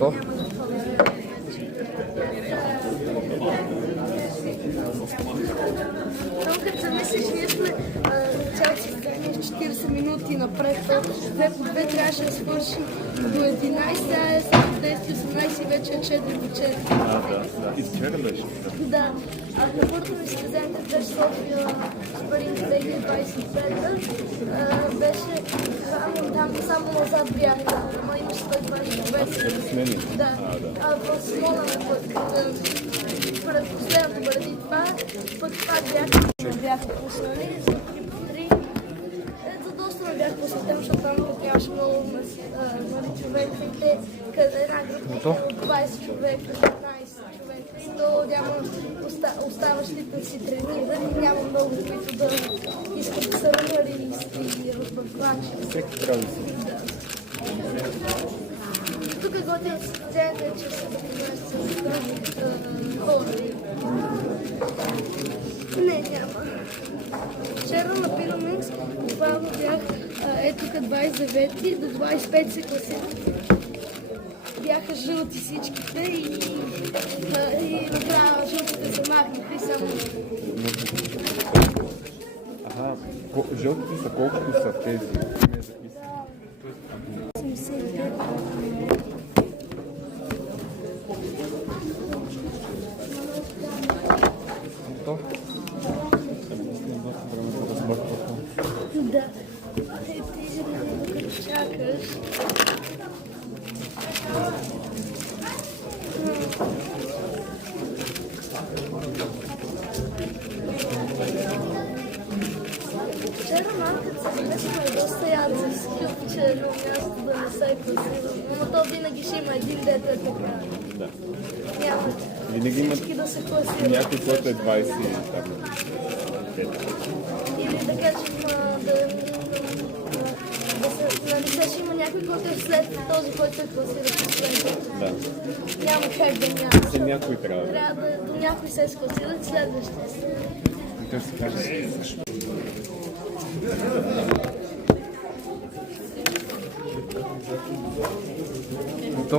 To? Само като замислиш, ние сме цялата състезание в 40 минути напред. Две по две трябваше да свършим до 11, а е след 10-18 вече е 4 по 4. И вчера беше. Да. На първото ми състезание беше София Спаринг 2025. Беше там само назад бях, ама имаше 120 човека. Да. А в Смола пред последното преди това, пък това бях пуснали за 3 по 3. За доста ме бях пуснали, защото там трябваше много човека и те, къде една група от 20 човека, 15 човека и то няма оставащите си тренирани, няма много, които да искат да са рънъристи и разбърквачи. Всеки трябва да си. Тук е готино състезание, че се запознаеш с други хора. Не, няма. Вчера на Пирамикс буквално бях ето тук 29 до 25 се класирах. Бяха жълти всичките и накрая жълтите се махнаха и само... Ага, жълтите са колкото са тези? 75. To? Да. Ти докато чакаш. Вчера малката се влезна доста ядзевски, че едно място да не се класира. Но то винаги ще има един дето е така. Да. Няма Винаги има всички да се класират. някой, който е 20 или там. Или да кажем да се има някой, който е след този, който се класира последния. Да. Няма как да няма. Се някой трябва да. Трябва да до някой се скласира следващия. Как се каже? To?